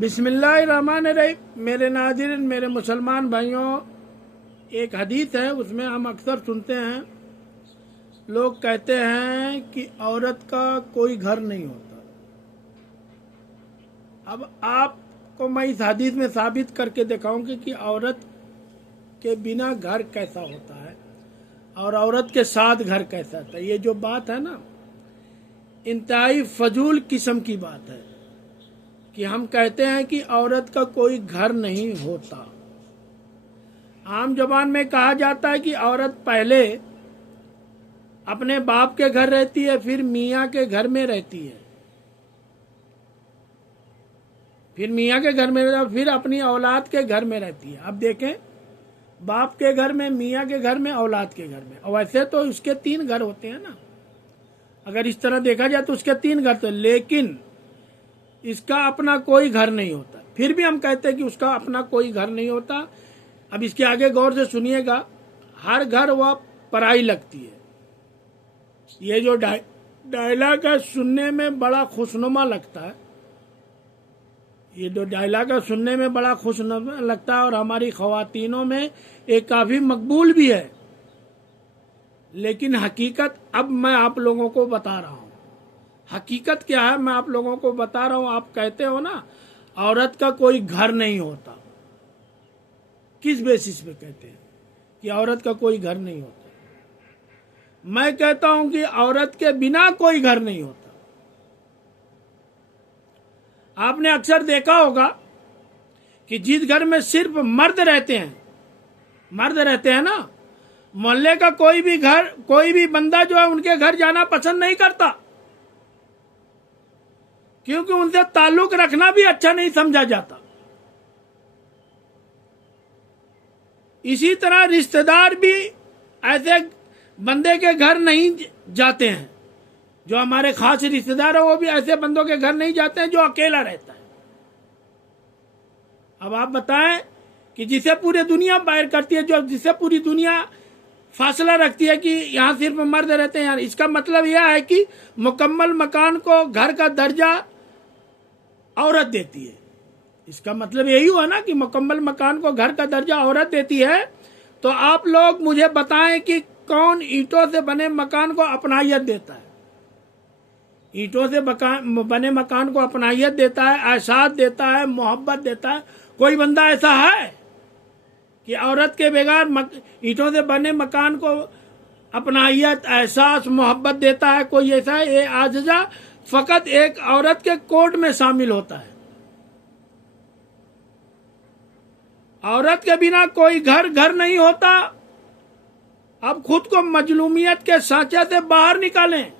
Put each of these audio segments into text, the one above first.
बिस्मिल्लाहिर्रहमानिर्रहीम। मेरे नाज़रीन, मेरे मुसलमान भाइयों, एक हदीस है, उसमें हम अक्सर सुनते हैं, लोग कहते हैं कि औरत का कोई घर नहीं होता। अब आपको मैं इस हदीस में साबित करके दिखाऊंगी कि औरत के बिना घर कैसा होता है और औरत के साथ घर कैसा होता है। ये जो बात है ना, इंतहाई फजूल किस्म की बात है कि हम कहते हैं कि औरत का कोई घर नहीं होता। आम जबान में कहा जाता है कि औरत पहले अपने बाप के घर रहती है, फिर मियाँ के घर में रहती है, फिर मियाँ के घर में रहती है, फिर अपनी औलाद के घर में रहती है। अब देखें, बाप के घर में, मियाँ के घर में, औलाद के घर में। और वैसे तो उसके 3 घर होते हैं ना, अगर इस तरह देखा जाए तो उसके 3 घर थे, लेकिन इसका अपना कोई घर नहीं होता। फिर भी हम कहते हैं कि उसका अपना कोई घर नहीं होता। अब इसके आगे गौर से सुनिएगा, हर घर वह पराई लगती है। ये जो डायलॉग है सुनने में बड़ा खुशनुमा लगता है, ये जो डायलॉग है सुनने में बड़ा खुशनुमा लगता है और हमारी ख्वातीनों में एक काफ़ी मकबूल भी है, लेकिन हकीकत अब मैं आप लोगों को बता रहा हूँ। हकीकत क्या है मैं आप लोगों को बता रहा हूँ। आप कहते हो ना औरत का कोई घर नहीं होता, किस बेसिस पे कहते हैं कि औरत का कोई घर नहीं होता? मैं कहता हूं कि औरत के बिना कोई घर नहीं होता। आपने अक्सर देखा होगा कि जिस घर में सिर्फ मर्द रहते हैं ना, मोहल्ले का कोई भी बंदा जो है उनके घर जाना पसंद नहीं करता, क्योंकि उनसे ताल्लुक रखना भी अच्छा नहीं समझा जाता। इसी तरह रिश्तेदार भी ऐसे बंदे के घर नहीं जाते हैं, जो हमारे खास रिश्तेदार है वो भी ऐसे बंदों के घर नहीं जाते हैं जो अकेला रहता है। अब आप बताएं कि जिसे पूरी दुनिया बाहर करती है, जो जिसे पूरी दुनिया फासला रखती है कि यहाँ सिर्फ मर्द रहते हैं, यहाँ इसका मतलब यह है कि मुकम्मल मकान को घर का दर्जा औरत देती है। इसका मतलब यही हुआ ना कि मुकम्मल मकान को घर का दर्जा औरत देती है। तो आप लोग मुझे बताएं कि कौन ईंटों से बने मकान को अपनाहियत देता है? ईंटों से बने मकान को अपनाहियत देता है, एहसास देता है, मोहब्बत देता है। कोई बंदा ऐसा है कि औरत के बगैर ईंटों से बने मकान को अपनाहियत, एहसास, मोहब्बत देता है? कोई ऐसा है? ये आजजा फकत एक औरत के कोड में शामिल होता है। औरत के बिना कोई घर नहीं होता। अब खुद को मजलूमियत के सांचे से बाहर निकालें।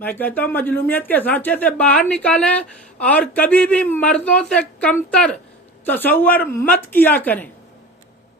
मैं कहता हूं मजलूमियत के सांचे से बाहर निकालें और कभी भी मर्दों से कमतर तसव्वुर मत किया करें।